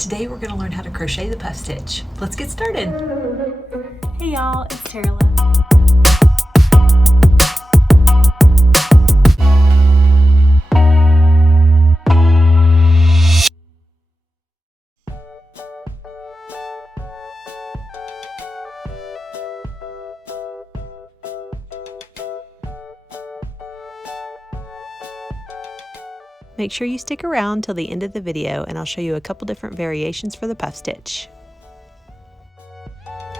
Today we're going to learn how to crochet the puff stitch. Let's get started. Hey y'all, it's Tara. Make sure you stick around till the end of the video and I'll show you a couple different variations for the puff stitch.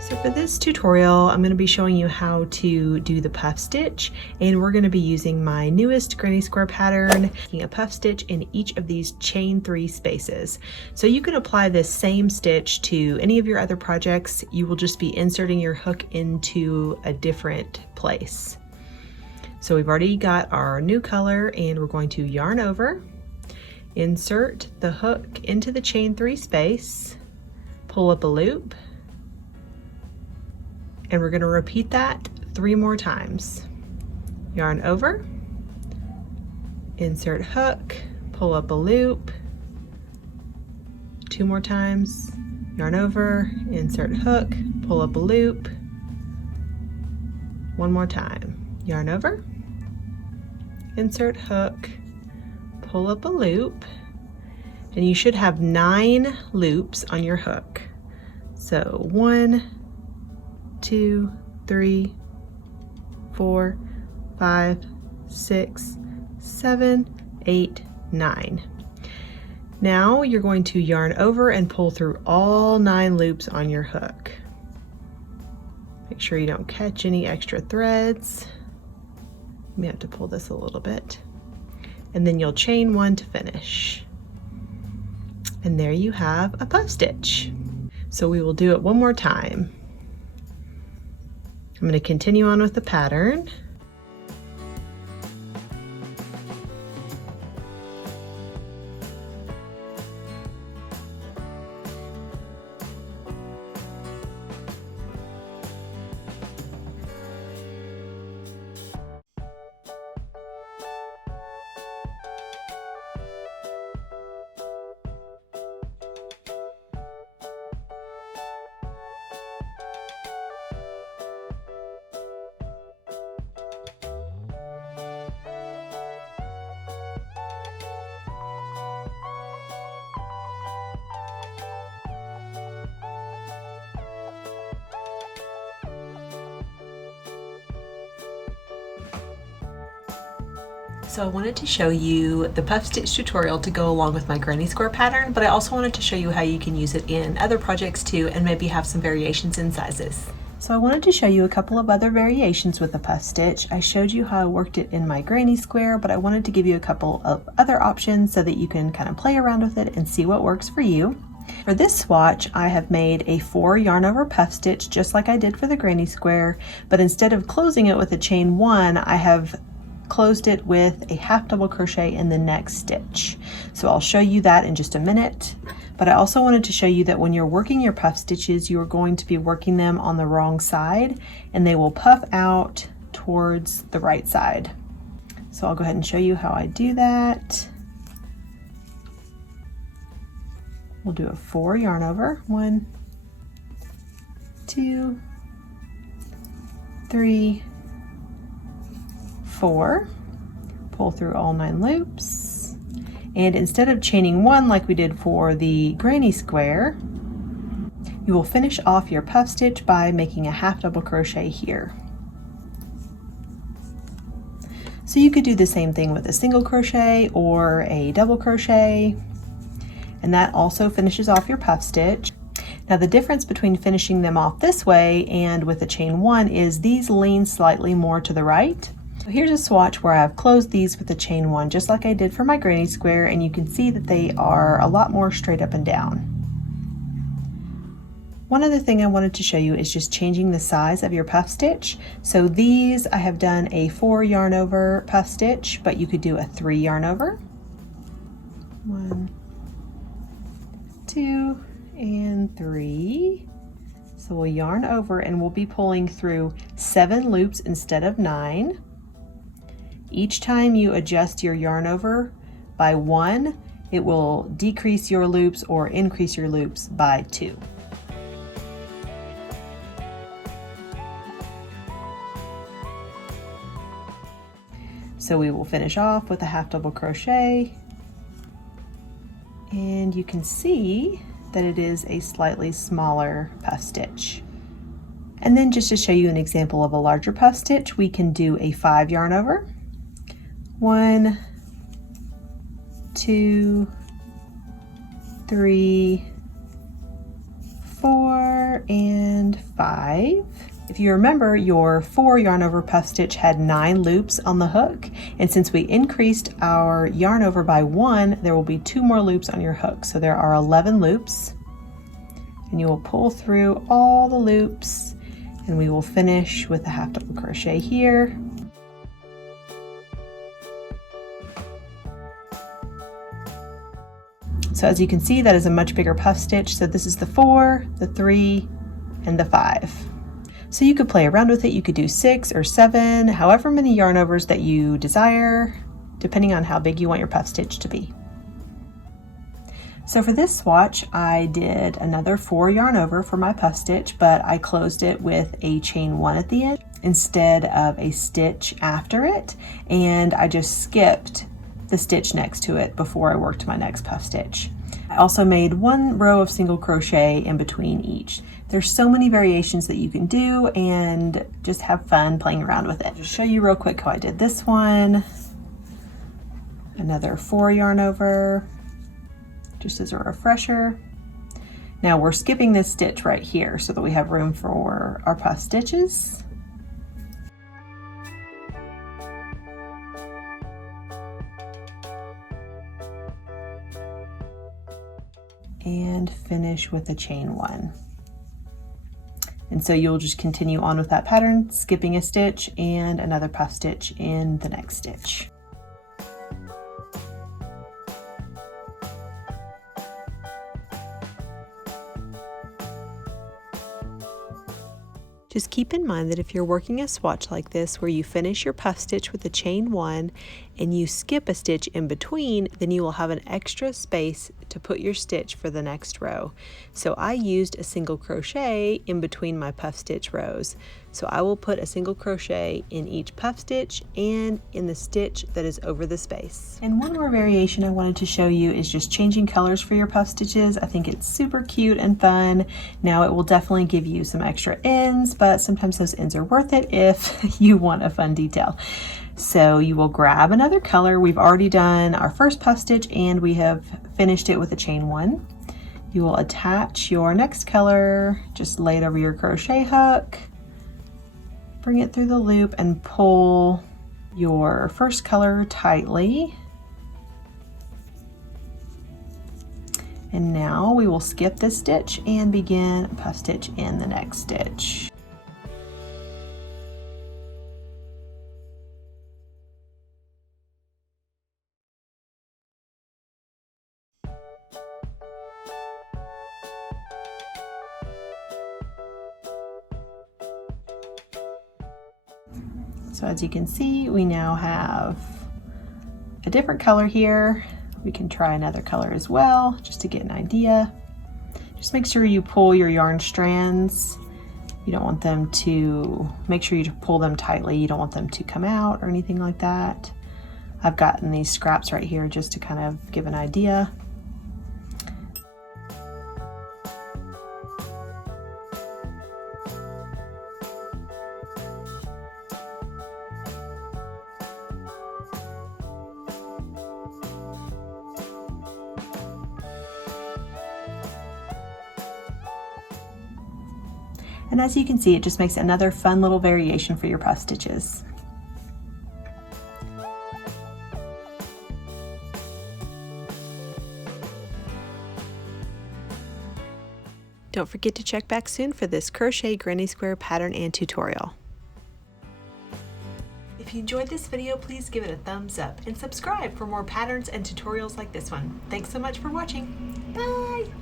So for this tutorial, I'm going to be showing you how to do the puff stitch, and we're going to be using my newest granny square pattern, making a puff stitch in each of these chain 3 spaces. So you can apply this same stitch to any of your other projects. You will just be inserting your hook into a different place. So we've already got our new color and we're going to yarn over, insert the hook into the chain 3 space, pull up a loop, and we're going to repeat that 3 more times. Yarn over, insert hook, pull up a loop, 2 more times, yarn over, insert hook, pull up a loop, 1 more time, yarn over, insert hook, pull up a loop, and you should have 9 loops on your hook. So 1, 2, 3, 4, 5, 6, 7, 8, 9. Now you're going to yarn over and pull through all 9 loops on your hook. Make sure you don't catch any extra threads. You may have to pull this a little bit. And then you'll chain 1 to finish. And there you have a puff stitch. So we will do it one more time. I'm going to continue on with the pattern. So I wanted to show you the puff stitch tutorial to go along with my granny square pattern, but I also wanted to show you how you can use it in other projects too, and maybe have some variations in sizes. So I wanted to show you a couple of other variations with the puff stitch. I showed you how I worked it in my granny square, but I wanted to give you a couple of other options so that you can kind of play around with it and see what works for you. For this swatch, I have made a 4 yarn over puff stitch just like I did for the granny square, but instead of closing it with a chain 1, I have closed it with a half double crochet in the next stitch. So I'll show you that in just a minute, but I also wanted to show you that when you're working your puff stitches, you're going to be working them on the wrong side and they will puff out towards the right side. So I'll go ahead and show you how I do that. We'll do a 4 yarn over, 1, 2, 3, 4, pull through all 9 loops, and instead of chaining 1 like we did for the granny square, you will finish off your puff stitch by making a half double crochet here. So you could do the same thing with a single crochet or a double crochet, and that also finishes off your puff stitch. Now the difference between finishing them off this way and with a chain 1 is these lean slightly more to the right. So here's a swatch where I've closed these with a chain 1 just like I did for my granny square, and you can see that they are a lot more straight up and down. One other thing I wanted to show you is just changing the size of your puff stitch. So these I have done a 4 yarn over puff stitch, but you could do a 3 yarn over. 1, 2, and 3. So we'll yarn over and we'll be pulling through 7 loops instead of 9. Each time you adjust your yarn over by 1, it will decrease your loops or increase your loops by 2. So we will finish off with a half double crochet, and you can see that it is a slightly smaller puff stitch. And then just to show you an example of a larger puff stitch, we can do a 5 yarn over. 1, 2, 3, 4, and 5. If you remember, your 4 yarn over puff stitch had 9 loops on the hook, and since we increased our yarn over by 1, there will be 2 more loops on your hook. So there are 11 loops, and you will pull through all the loops, and we will finish with a half double crochet here. So as you can see, that is a much bigger puff stitch. So this is the 4, the 3, and the 5. So you could play around with it. You could do 6 or 7, however many yarn overs that you desire, depending on how big you want your puff stitch to be. So for this swatch, I did another 4 yarn over for my puff stitch, but I closed it with a chain 1 at the end instead of a stitch after it, and I just skipped the stitch next to it before I worked my next puff stitch. I also made 1 row of single crochet in between each. There's so many variations that you can do, and just have fun playing around with it. Just show you real quick how I did this one. Another 4 yarn over, just as a refresher. Now we're skipping this stitch right here so that we have room for our puff stitches. And finish with a chain 1. And so you'll just continue on with that pattern, skipping a stitch and another puff stitch in the next stitch. Just keep in mind that if you're working a swatch like this where you finish your puff stitch with a chain 1 and you skip a stitch in between, then you will have an extra space to put your stitch for the next row. So I used a single crochet in between my puff stitch rows. So I will put a single crochet in each puff stitch and in the stitch that is over the space. And one more variation I wanted to show you is just changing colors for your puff stitches. I think it's super cute and fun. Now it will definitely give you some extra ends, but sometimes those ends are worth it if you want a fun detail. So you will grab another color. We've already done our first puff stitch and we have finished it with a chain 1. You will attach your next color, just lay it over your crochet hook, bring it through the loop and pull your first color tightly. And now we will skip this stitch and begin a puff stitch in the next stitch. So as you can see, we now have a different color here. We can try another color as well, just to get an idea. Just make sure you pull your yarn strands. You don't want them to, make sure you pull them tightly. You don't want them to come out or anything like that. I've gotten these scraps right here just to kind of give an idea. And as you can see, it just makes another fun little variation for your puff stitches. Don't forget to check back soon for this crochet granny square pattern and tutorial. If you enjoyed this video, please give it a thumbs up and subscribe for more patterns and tutorials like this one. Thanks so much for watching. Bye!